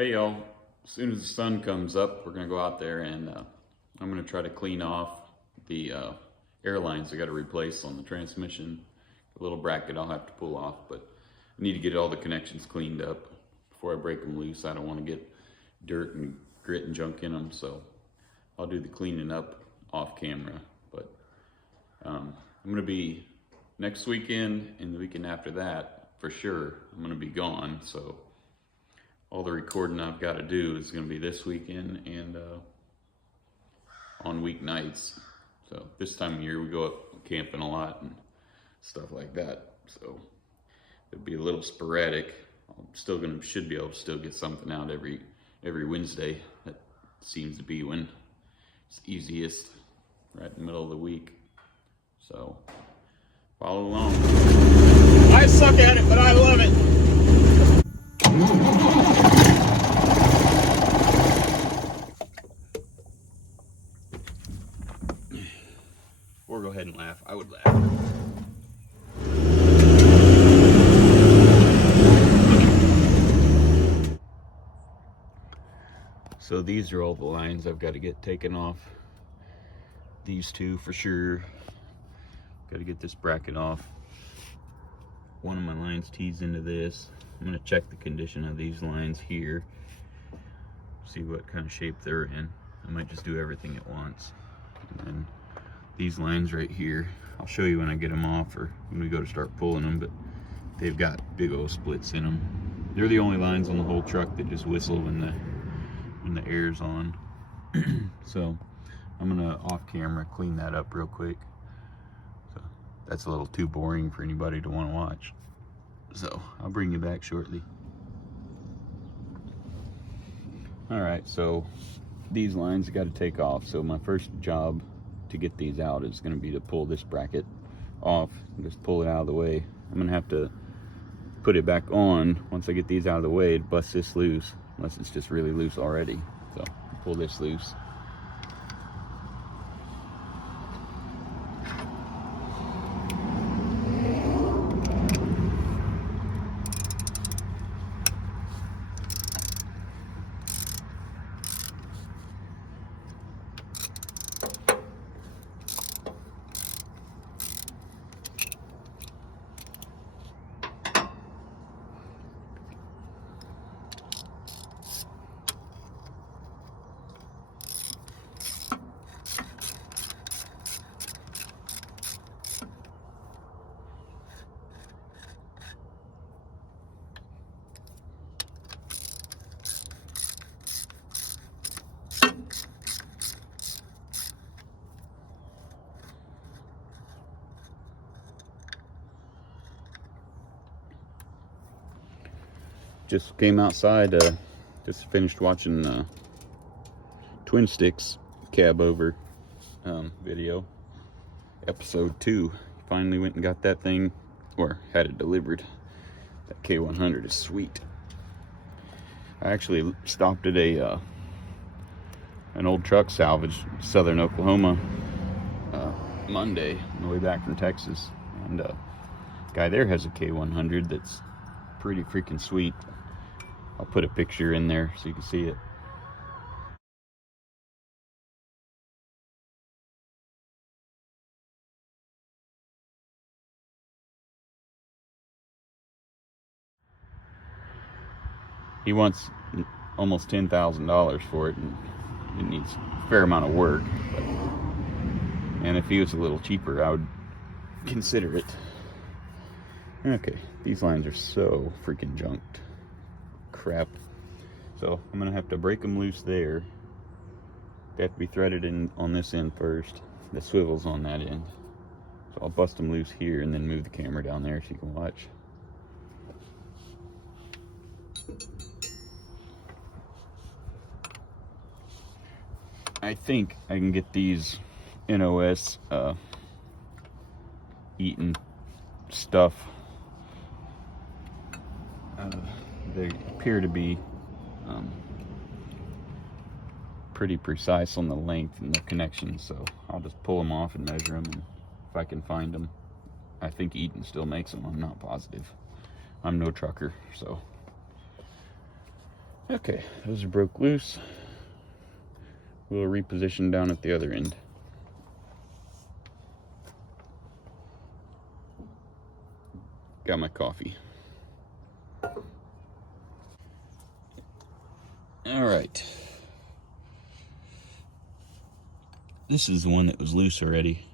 Hey y'all, as soon as the sun comes up, we're gonna go out there and I'm gonna try to clean off the air lines I gotta replace on the transmission. A little bracket I'll have to pull off, but I need to get all the connections cleaned up before I break them loose. I don't want to get dirt and grit and junk in them, so I'll do the cleaning up off camera. But I'm gonna be next weekend and the weekend after that for sure. I'm gonna be gone, so all the recording I've got to do is going to be this weekend and on weeknights. So this time of year we go up camping a lot and stuff like that. So it'll be a little sporadic. I'm still should be able to still get something out every Wednesday. That seems to be when it's easiest, right in the middle of the week. So follow along. I suck at it, but I love it. Or go ahead and laugh. I would laugh. So these are all the lines I've got to get taken off. These two for sure. Got to get this bracket off. One of my lines tees into this. I'm going to check the condition of these lines here. See what kind of shape they're in. I might just do everything at once. And then these lines right here, I'll show you when I get them off or when we go to start pulling them, but they've got big old splits in them. They're the only lines on the whole truck that just whistle when the air's on. So I'm gonna off camera clean that up real quick. So that's a little too boring for anybody to want to watch. So I'll bring you back shortly. All right, so these lines I got to take off. So my first job to get these out is going to be to pull this bracket off and just pull it out of the way. I'm going to have to put it back on once I get these out of the way to bust this loose, unless it's just really loose already. So pull this loose. Just came outside, just finished watching Twin Sticks Cabover video, episode 2. Finally went and got that thing, or had it delivered. That K100 is sweet. I actually stopped at an old truck salvage, Southern Oklahoma, Monday on the way back from Texas, and guy there has a K100 that's pretty freaking sweet. I'll put a picture in there so you can see it. He wants almost $10,000 for it, and it needs a fair amount of work. But, and if he was a little cheaper, I would consider it. Okay, these lines are so freaking junked. Crap. So I'm gonna have to break them loose there. They have to be threaded in on this end first. The swivel's on that end. So I'll bust them loose here and then move the camera down there so you can watch. I think I can get these NOS eaten stuff. They appear to be pretty precise on the length and the connections, so I'll just pull them off and measure them, and if I can find them. I think Eaton still makes them, I'm not positive. I'm no trucker, so Okay, those are broke loose. We'll reposition down at the other end. Got my coffee. All right. This is the one that was loose already.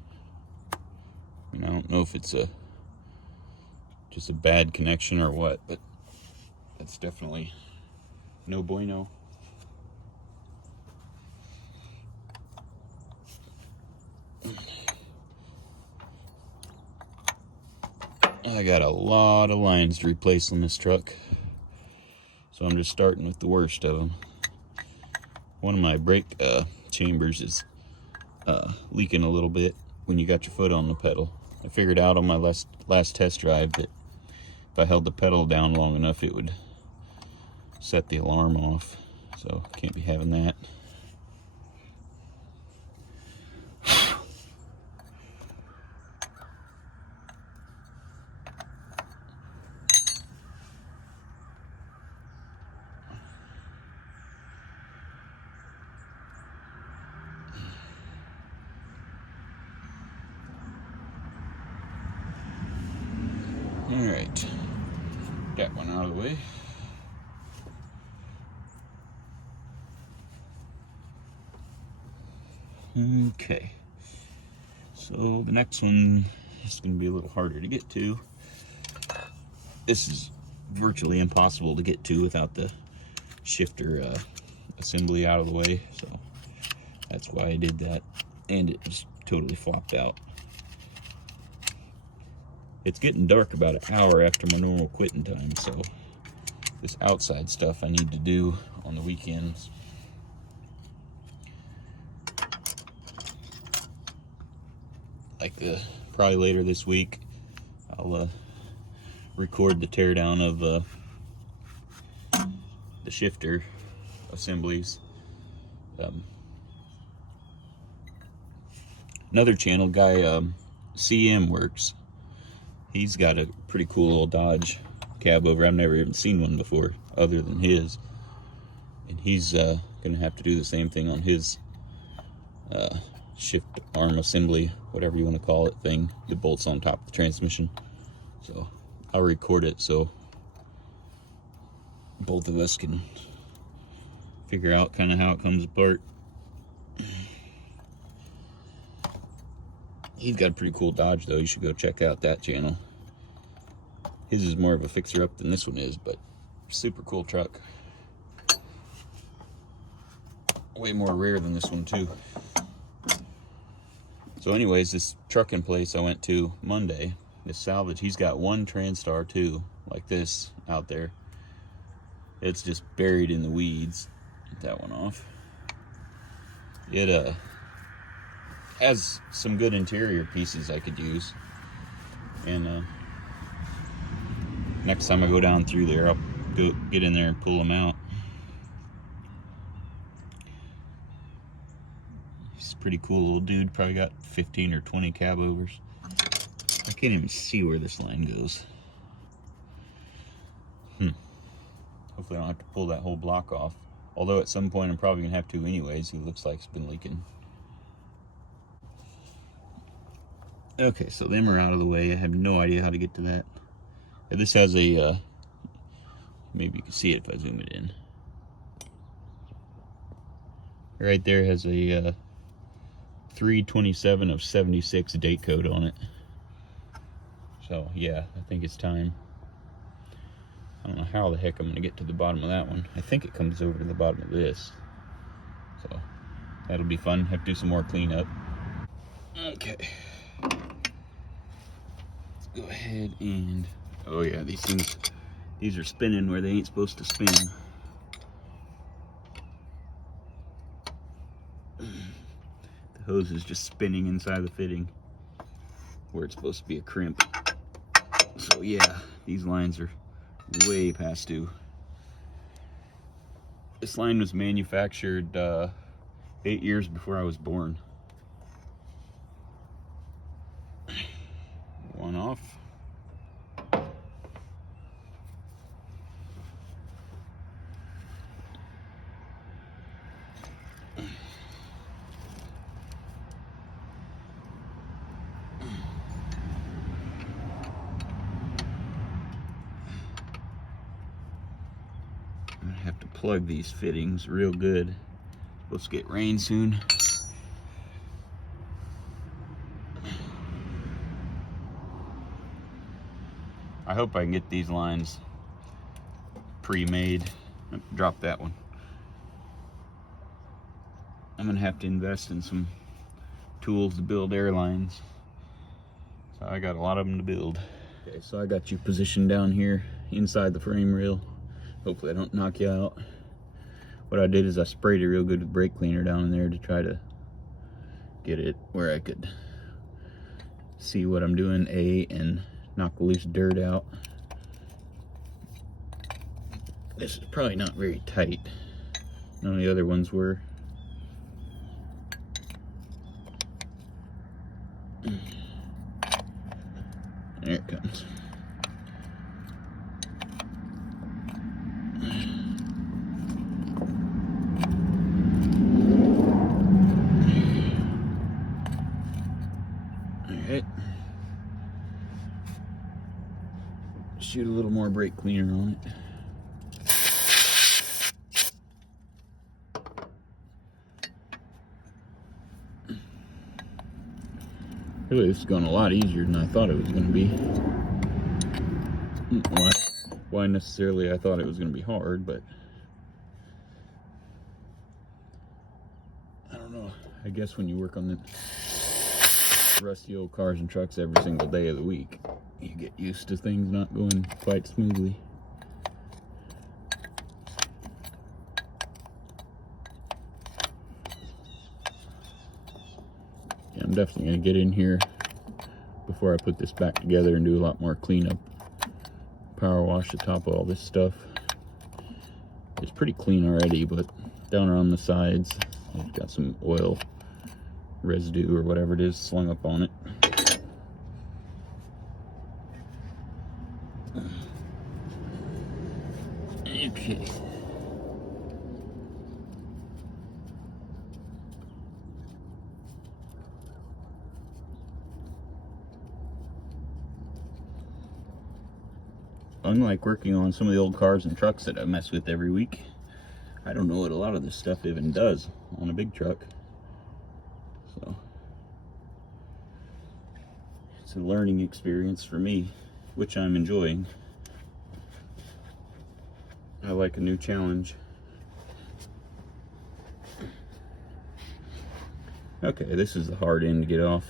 And I don't know if it's just a bad connection or what, but that's definitely no bueno. I got a lot of lines to replace on this truck, so I'm just starting with the worst of them. One of my brake chambers is leaking a little bit when you got your foot on the pedal. I figured out on my last test drive that if I held the pedal down long enough, it would set the alarm off, so can't be having that. All right, got one out of the way. Okay, so the next one is going to be a little harder to get to. This is virtually impossible to get to without the shifter assembly out of the way, so that's why I did that, and it was totally flopped out. It's getting dark about an hour after my normal quitting time, so this outside stuff I need to do on the weekends. Like probably later this week, I'll record the teardown of the shifter assemblies. Another channel guy, CM Works, he's got a pretty cool old Dodge Cabover. I've never even seen one before other than his, and he's gonna have to do the same thing on his shift arm assembly, whatever you want to call it, thing that bolts on top of the transmission. So I'll record it so both of us can figure out kind of how it comes apart. He's got a pretty cool Dodge though. You should go check out that channel. His is more of a fixer-up than this one is, but super cool truck. Way more rare than this one too. So anyways, this trucking place I went to Monday, this Salvage, he's got one Transtar 2 like this out there. It's just buried in the weeds. Get that one off. It has some good interior pieces I could use, and next time I go down through there, I'll get in there and pull them out. He's a pretty cool little dude. Probably got 15 or 20 cabovers. I can't even see where this line goes. Hopefully I don't have to pull that whole block off. Although at some point I'm probably gonna have to anyways. He looks like it's been leaking. Okay, so them are out of the way. I have no idea how to get to that. This has a, maybe you can see it if I zoom it in. Right there has a 3/27 of 76 date code on it. So yeah, I think it's time. I don't know how the heck I'm gonna get to the bottom of that one. I think it comes over to the bottom of this. So that'll be fun. Have to do some more cleanup. Okay. Let's go ahead and, oh yeah, these are spinning where they ain't supposed to spin. The hose is just spinning inside the fitting where it's supposed to be a crimp. So yeah, these lines are way past due. This line was manufactured 8 years before I was born. One off. I'm gonna have to plug these fittings real good. Supposed to get rain soon. I hope I can get these lines pre-made. Drop that one. I'm gonna have to invest in some tools to build airlines. So I got a lot of them to build. Okay, so I got you positioned down here inside the frame rail. Hopefully I don't knock you out. What I did is I sprayed it real good with brake cleaner down in there to try to get it where I could see what I'm doing, and knock the loose dirt out. This is probably not very tight. None of the other ones were. There it comes. Alright. Shoot a little more brake cleaner on it. Really, this is going a lot easier than I thought it was going to be. Why necessarily I thought it was going to be hard, but I don't know. I guess when you work on the rusty old cars and trucks every single day of the week, you get used to things not going quite smoothly. Yeah, I'm definitely going to get in here before I put this back together and do a lot more cleanup. Power wash the top of all this stuff. It's pretty clean already, but down around the sides, I've got some oil residue or whatever it is slung up on it. Okay. Unlike working on some of the old cars and trucks that I mess with every week, I don't know what a lot of this stuff even does on a big truck. So it's a learning experience for me, which I'm enjoying. I like a new challenge. Okay, this is the hard end to get off.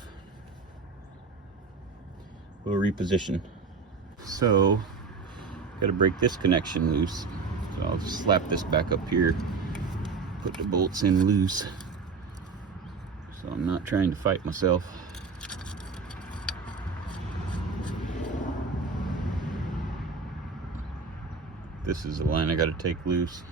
We'll reposition. So got to break this connection loose. So I'll just slap this back up here, put the bolts in loose, so I'm not trying to fight myself. This is the line I got to take loose.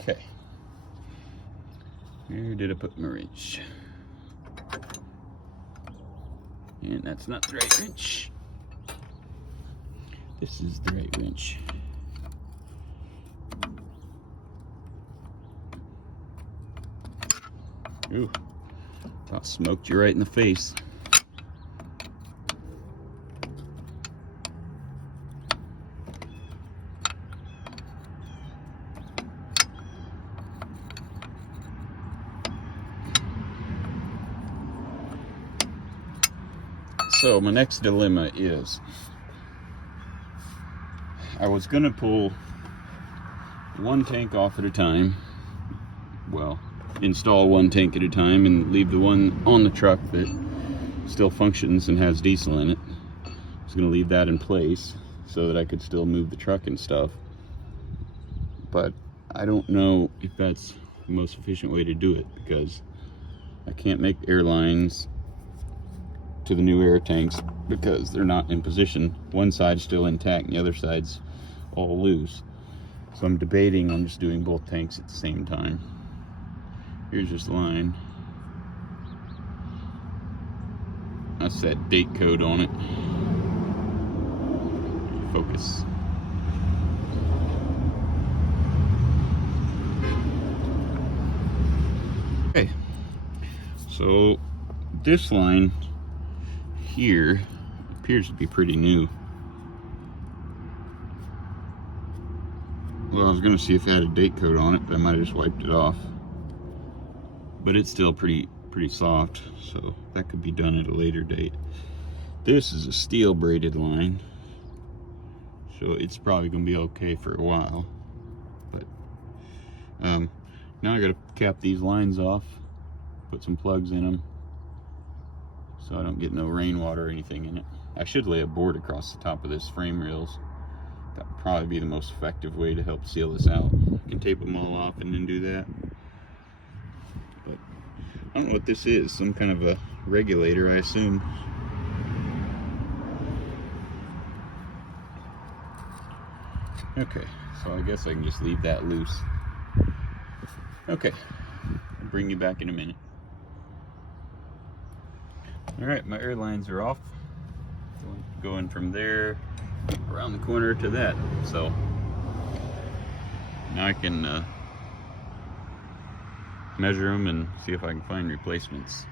Okay. Where did I put my wrench? And that's not the right wrench. This is the right wrench. Ooh, about smoked you right in the face. So my next dilemma is, I was gonna pull one tank off at a time. Well, install one tank at a time and leave the one on the truck that still functions and has diesel in it. I was gonna leave that in place so that I could still move the truck and stuff. But I don't know if that's the most efficient way to do it, because I can't make airlines to the new air tanks because they're not in position. One side's still intact and the other side's all loose. So I'm debating on just doing both tanks at the same time. Here's this line. That's that date code on it. Focus. Okay, So this line here appears to be pretty new. Well, I was gonna see if it had a date code on it, but I might have just wiped it off. But it's still pretty soft, so that could be done at a later date. This is a steel braided line, so it's probably gonna be okay for a while. But now I gotta cap these lines off, put some plugs in them, so I don't get no rainwater or anything in it. I should lay a board across the top of this frame rails. That would probably be the most effective way to help seal this out. I can tape them all off and then do that. But I don't know what this is, some kind of a regulator, I assume. Okay, so I guess I can just leave that loose. Okay, I'll bring you back in a minute. Alright, my air lines are off. Going from there around the corner to that. So now I can measure them and see if I can find replacements.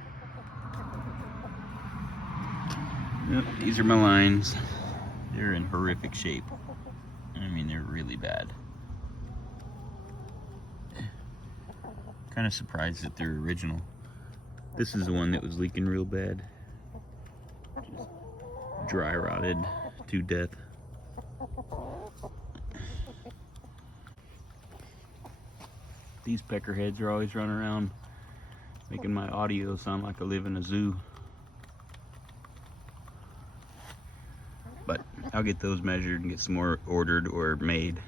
Yep, these are my lines. They're in horrific shape. I mean, they're really bad. Kind of surprised that they're original. This is the one that was leaking real bad. Dry rotted to death. These peckerheads are always running around making my audio sound like I live in a zoo. But I'll get those measured and get some more ordered or made.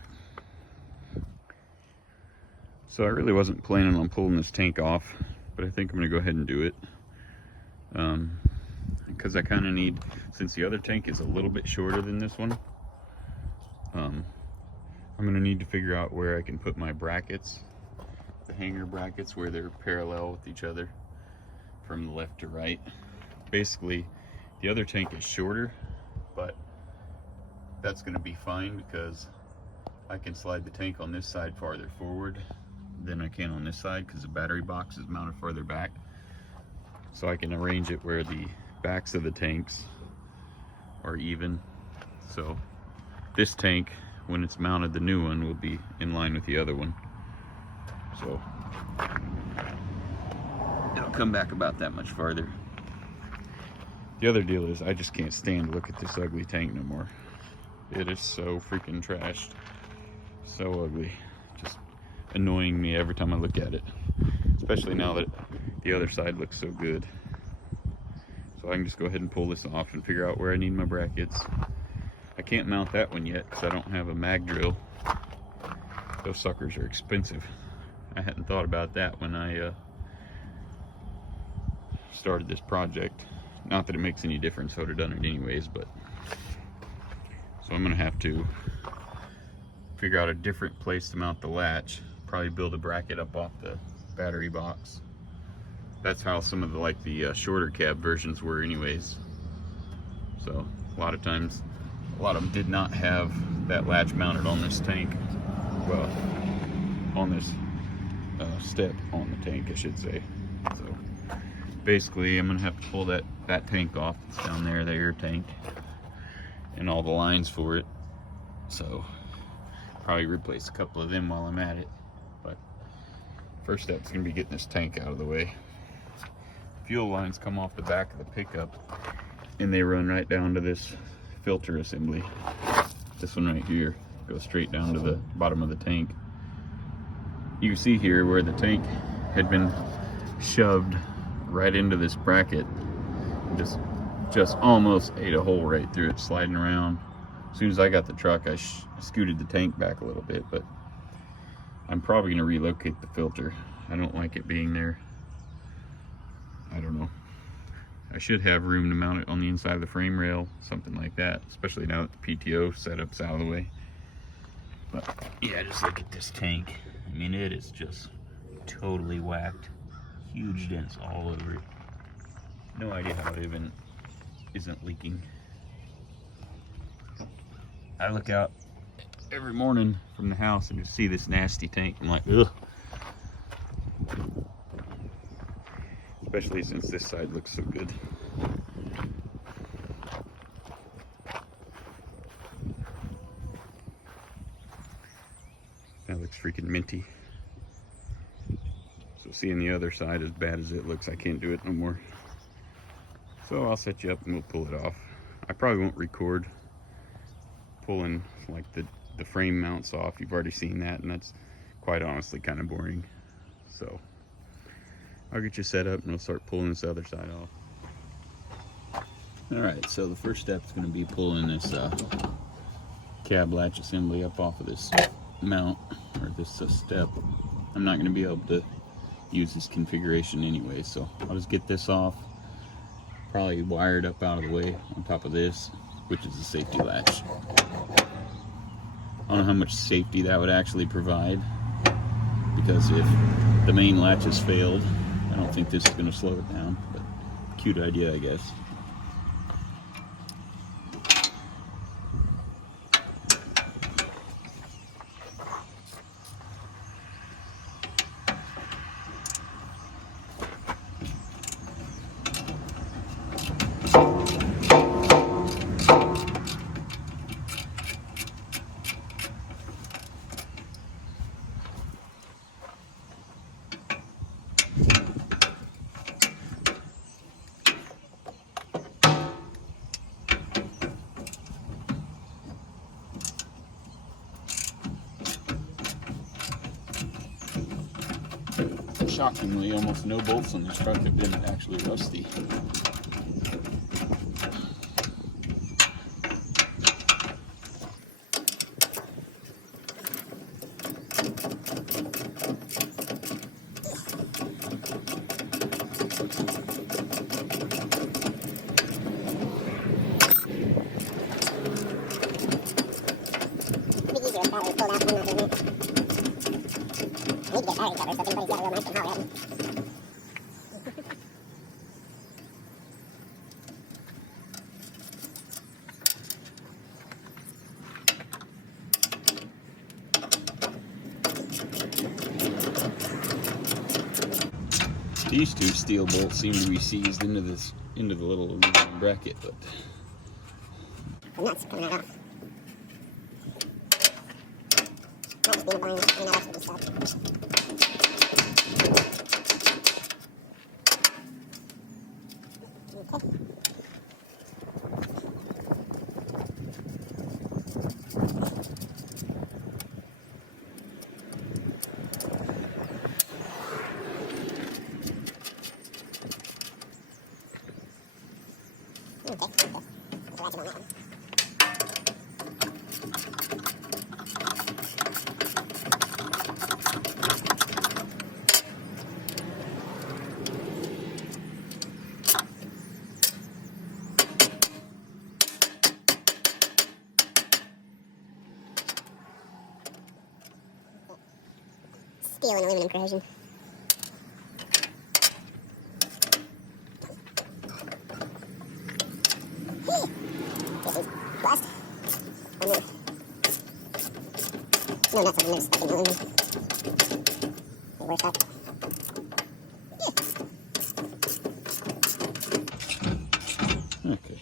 So I really wasn't planning on pulling this tank off, but I think I'm gonna go ahead and do it. Because I kind of need, since the other tank is a little bit shorter than this one, I'm gonna need to figure out where I can put my brackets, the hanger brackets, where they're parallel with each other from the left to right. Basically, the other tank is shorter, but that's gonna be fine because I can slide the tank on this side farther forward than I can on this side because the battery box is mounted farther back. So I can arrange it where the backs of the tanks are even. So this tank, when it's mounted, the new one will be in line with the other one. So it'll come back about that much farther. The other deal is I just can't stand to look at this ugly tank no more. It is so freaking trashed. So ugly. Just annoying me every time I look at it. Especially now that the other side looks so good. So I can just go ahead and pull this off and figure out where I need my brackets. I can't mount that one yet because I don't have a mag drill. Those suckers are expensive. I hadn't thought about that when I started this project. Not that it makes any difference, I would have done it anyways, but so I'm gonna have to figure out a different place to mount the latch. Probably build a bracket up off the battery box. That's how some of the shorter cab versions were anyways. So a lot of times, a lot of them did not have that latch mounted on this tank. Well, on this step on the tank, I should say. So basically I'm gonna have to pull that tank off. It's down there, the air tank, and all the lines for it. So probably replace a couple of them while I'm at it. But first step is gonna be getting this tank out of the way. Fuel lines come off the back of the pickup and they run right down to this filter assembly. This one right here goes straight down to the bottom of the tank. You can see here where the tank had been shoved right into this bracket. Just almost ate a hole right through it, sliding around. As soon as I got the truck, I scooted the tank back a little bit, but I'm probably gonna relocate the filter. I don't like it being there. I don't know. I should have room to mount it on the inside of the frame rail, something like that, especially now that the PTO setup's out of the way. But yeah, just look at this tank. I mean, it is just totally whacked. Huge dents all over it. No idea how it even isn't leaking. I look out every morning from the house and just see this nasty tank. I'm like, ugh. especially since this side looks so good. That looks freaking minty. So seeing the other side, as bad as it looks, I can't do it no more. So I'll set you up and we'll pull it off. I probably won't record pulling like the frame mounts off. You've already seen that, and that's quite honestly kind of boring. So I'll get you set up and we'll start pulling this other side off. Alright, so the first step is going to be pulling this cab latch assembly up off of this mount, or this step. I'm not going to be able to use this configuration anyway, so I'll just get this off, probably wired up out of the way on top of this, which is the safety latch. I don't know how much safety that would actually provide, because if the main latch has failed, I don't think this is going to slow it down, but cute idea, I guess. Shockingly, almost no bolts on this truck have been actually rusty. These two steel bolts seem to be seized into the little aluminum bracket, but the nuts coming right off. Might just be in a bind, and that actually be stuck. Okay. Steel and aluminum corrosion. This is rust. No nuts on this stuck in aluminum. Where's that? okay.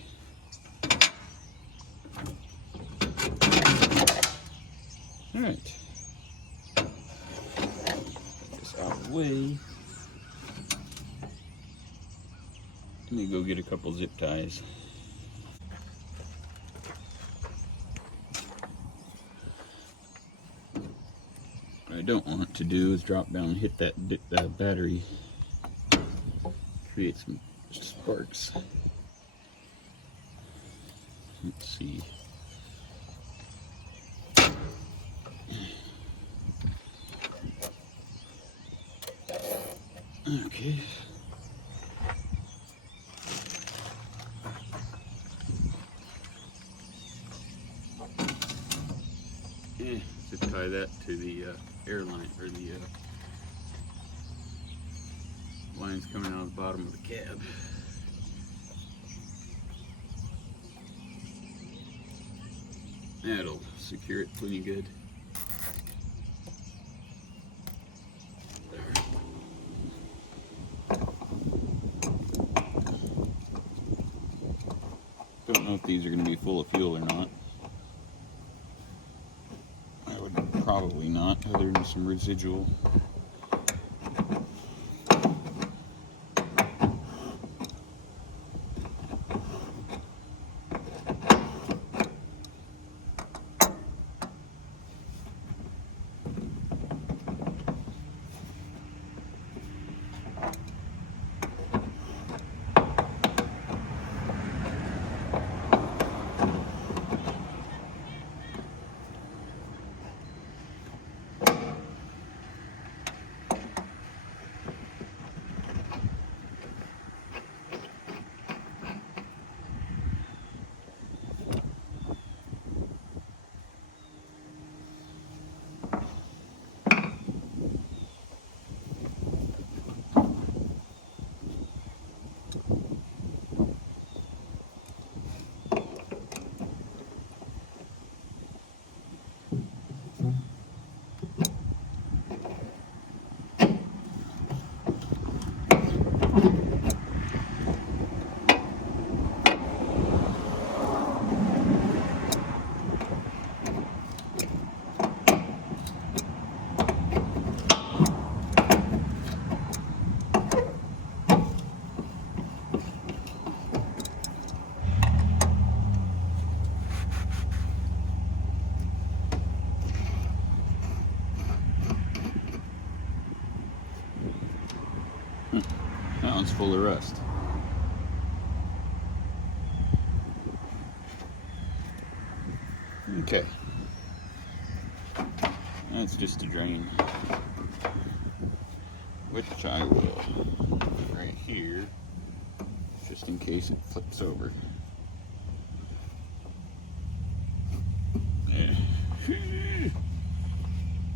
All right. Way. Let me go get a couple zip ties. What I don't want to do is drop down and hit that battery, create some sparks. Let's see. Okay. Zip tie that to the airline, or the lines coming out of the bottom of the cab. That'll secure it plenty good. if these are going to be full of fuel or not. I would probably not, other than some residual. That one's full of rust. Okay. That's just a drain, which I will put right here, just in case it flips over. Yeah.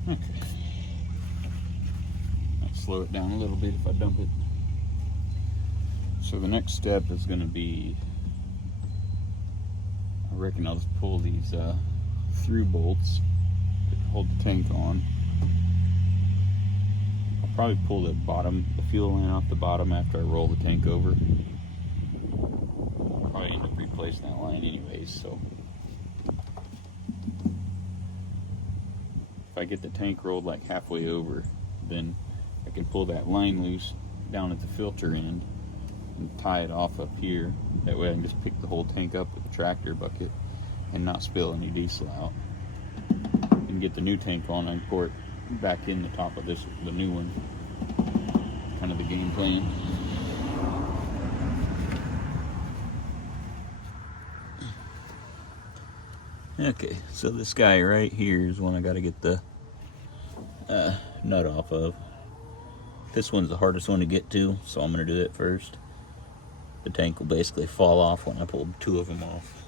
Okay. I'll slow it down a little bit if I dump it. So the next step is going to be, I reckon I'll just pull these through bolts to hold the tank on. I'll probably pull the fuel line off the bottom after I roll the tank over. I'll probably end up replacing that line anyways, so. If I get the tank rolled like halfway over, then I can pull that line loose down at the filter end and tie it off up here. That way I can just pick the whole tank up with the tractor bucket and not spill any diesel out. And get the new tank on and pour it back in the top of this, the new one. Kind of the game plan. Okay, so this guy right here is one I got to get the nut off of. This one's the hardest one to get to, so I'm going to do it first. The tank will basically fall off when I pull two of them off.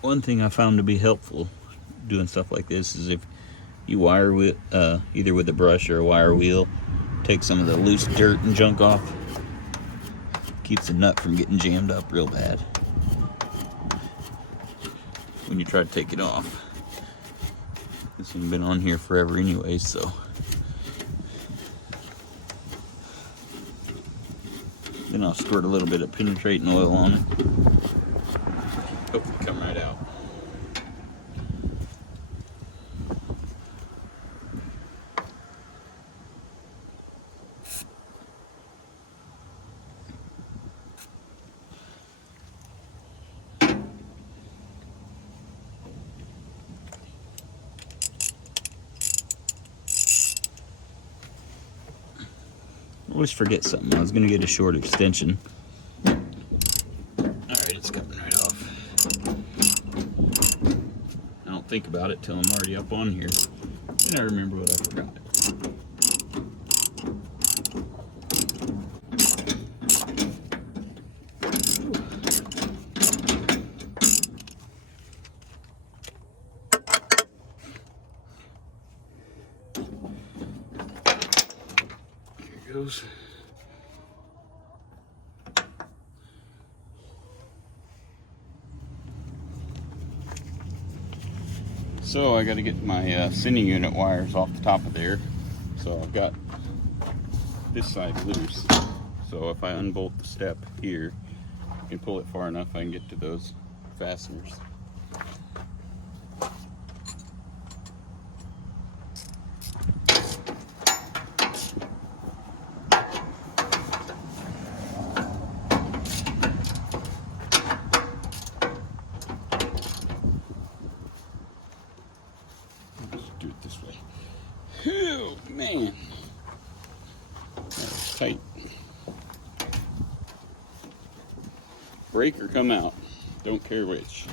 One thing I found to be helpful doing stuff like this is if you wire with either with a brush or a wire wheel, take some of the loose dirt and junk off. Keeps the nut from getting jammed up real bad when you try to take it off. This one's been on here forever anyway, so. Then I'll squirt a little bit of penetrating oil on it. Hopefully come right out. I always forget something. I was going to get a short extension. Alright, it's coming right off. I don't think about it till I'm already up on here. And I remember what I forgot. Here goes. So I got to get my sending unit wires off the top of there. So I've got this side loose. So if I unbolt the step here and pull it far enough, I can get to those fasteners. Let's do it this way. Oh man, that was tight. Break or come out, don't care which.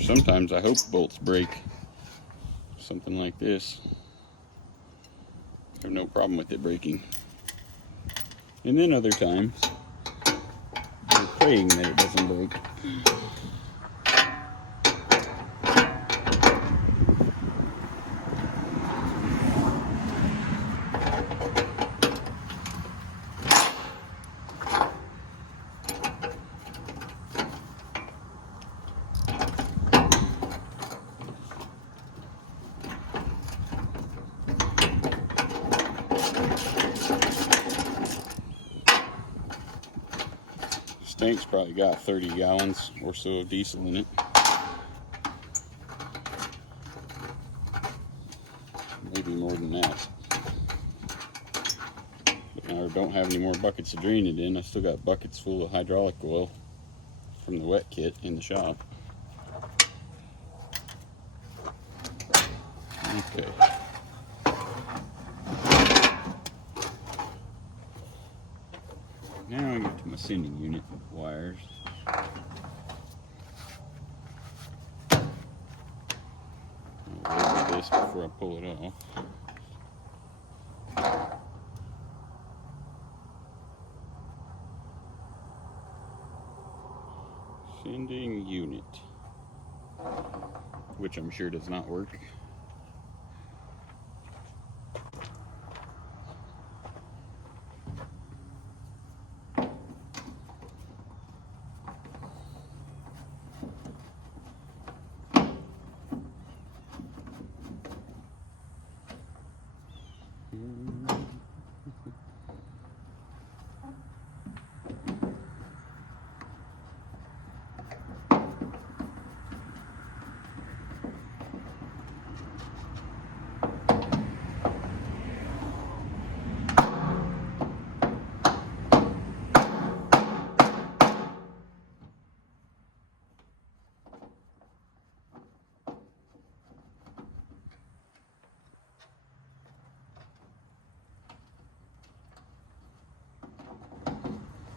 Sometimes I hope bolts break. Something like this, I have no problem with it breaking. And then other times, I'm praying that it doesn't break. This tank's probably got 30 gallons or so of diesel in it. Maybe more than that. But now I don't have any more buckets to drain it in. I still got buckets full of hydraulic oil from the wet kit in the shop. Okay. Now I get to my sending unit wires. I'll label this before I pull it off. Sending unit, which I'm sure does not work.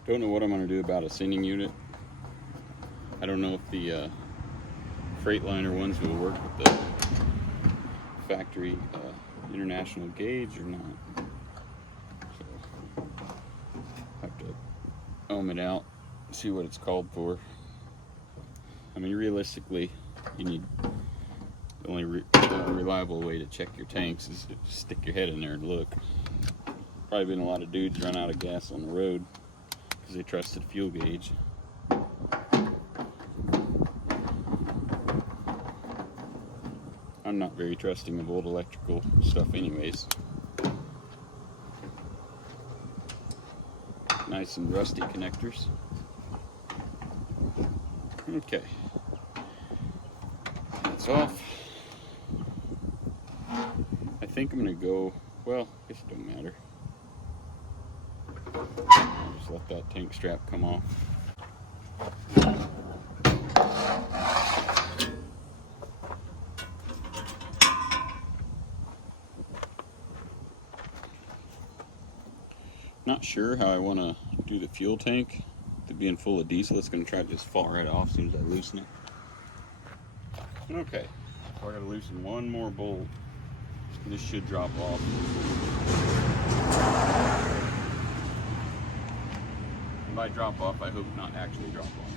Don't know what I'm going to do about a sending unit. I don't know if the Freightliner ones will work with the factory international gauge or not. So have to ohm it out, see what it's called for. I mean, realistically, you need the only reliable way to check your tanks is to stick your head in there and look. Probably been a lot of dudes run out of gas on the road because they trusted fuel gauge. I'm not very trusting of old electrical stuff anyways. Nice and rusty connectors. Okay. That's off. I think I'm gonna go, well, I guess it don't matter. I'll just let that tank strap come off. Not sure how I want to do the fuel tank. To being full of diesel, it's going to try to just fall right off as soon as I loosen it. Okay, so I got to loosen one more bolt, and this should drop off. And by drop off, I hope not actually drop off.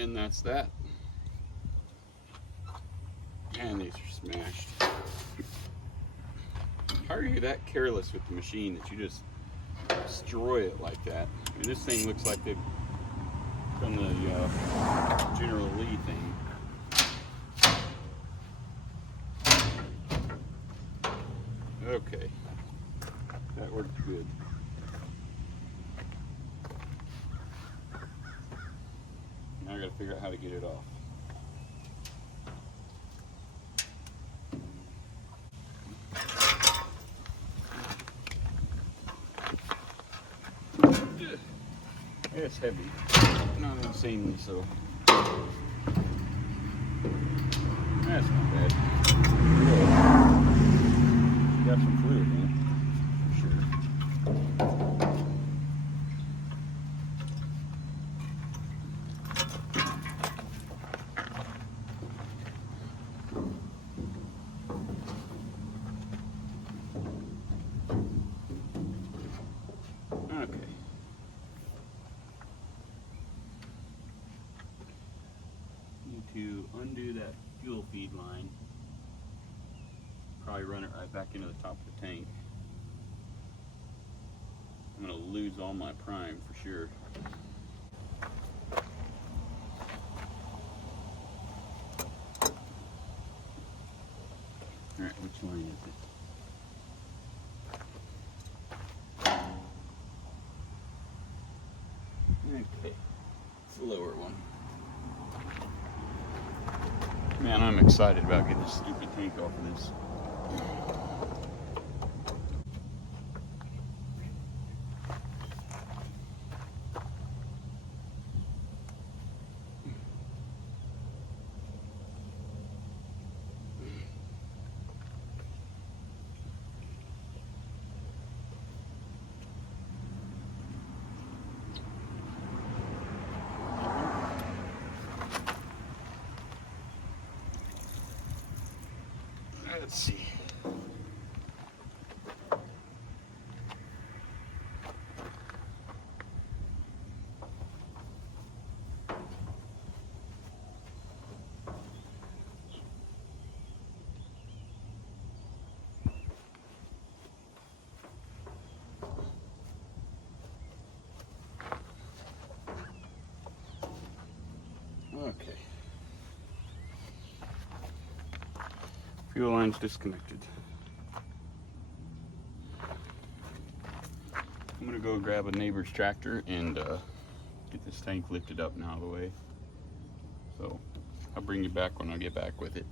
And that's that. Man, these are smashed. How are you that careless with the machine that you just destroy it like that? I mean, this thing looks like they've done the General Lee thing. Okay, that worked good. Now I gotta figure out how to get it off. It's heavy, not insanely so. That's not bad. Got some fluid in it, for sure. Okay. Need to undo that fuel feed line. Probably run it right back into the top of the tank. I'm gonna lose all my prime for sure. Alright, which line is it? Okay, it's the lower one. Man, I'm excited about getting this stupid tank off of this. Let's see. Okay. Fuel line's disconnected. I'm gonna go grab a neighbor's tractor and get this tank lifted up and out of the way. So I'll bring you back when I get back with it.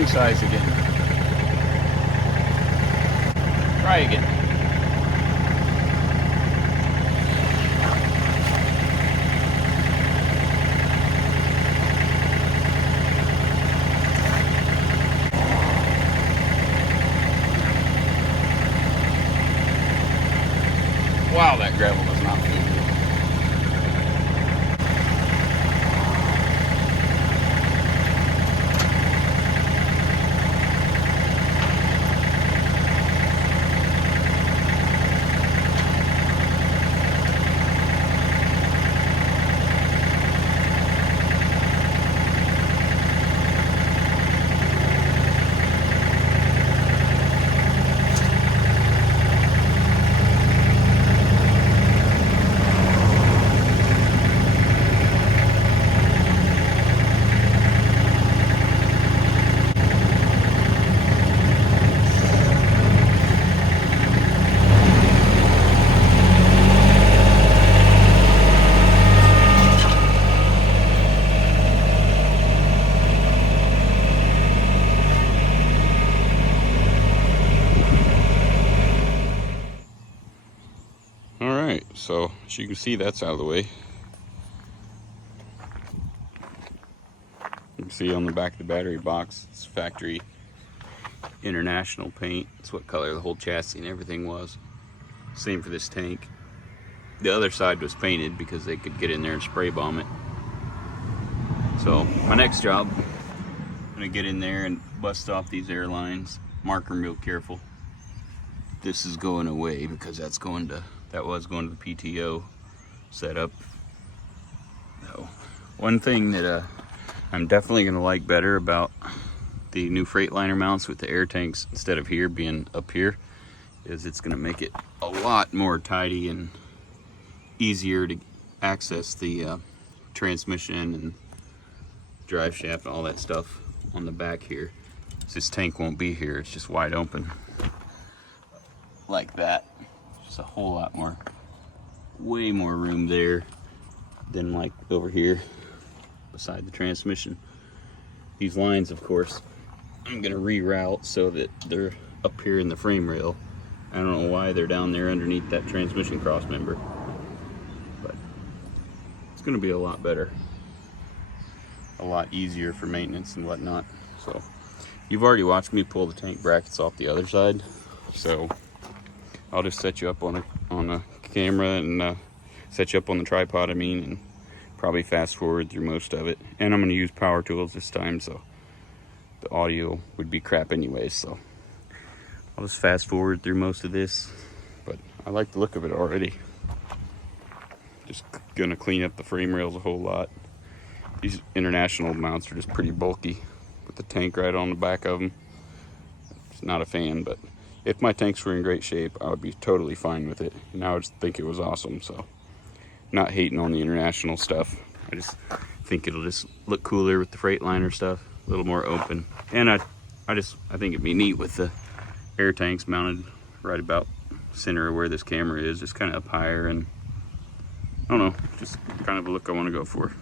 wrong size again. Try again. Wow, that gravel does not feel good. Alright, so as you can see, that's out of the way. You can see on the back of the battery box, it's factory international paint. It's what color the whole chassis and everything was. Same for this tank. The other side was painted because they could get in there and spray bomb it. So my next job, I'm gonna get in there and bust off these air lines. Mark them real careful. This is going away because that was going to the PTO setup. So one thing that I'm definitely gonna like better about the new Freightliner mounts with the air tanks instead of here being up here is it's gonna make it a lot more tidy and easier to access the transmission and drive shaft and all that stuff on the back here. This tank won't be here, it's just wide open like that. Just a whole lot more, way more room there than like over here beside the transmission. These lines, of course, I'm gonna reroute so that they're up here in the frame rail. I don't know why they're down there underneath that transmission cross member, but it's gonna be a lot better, a lot easier for maintenance and whatnot. So you've already watched me pull the tank brackets off the other side, so I'll just set you up on a camera and set you up on the tripod, and probably fast forward through most of it. And I'm going to use power tools this time, so the audio would be crap anyways. So I'll just fast forward through most of this, but I like the look of it already. Just going to clean up the frame rails a whole lot. These international mounts are just pretty bulky with the tank right on the back of them. Just not a fan, but if my tanks were in great shape, I would be totally fine with it. And I would think it was awesome. So not hating on the international stuff. I just think it'll just look cooler with the Freightliner stuff, a little more open. And I think it'd be neat with the air tanks mounted right about center of where this camera is, just kind of up higher, and I don't know, just kind of a look I want to go for.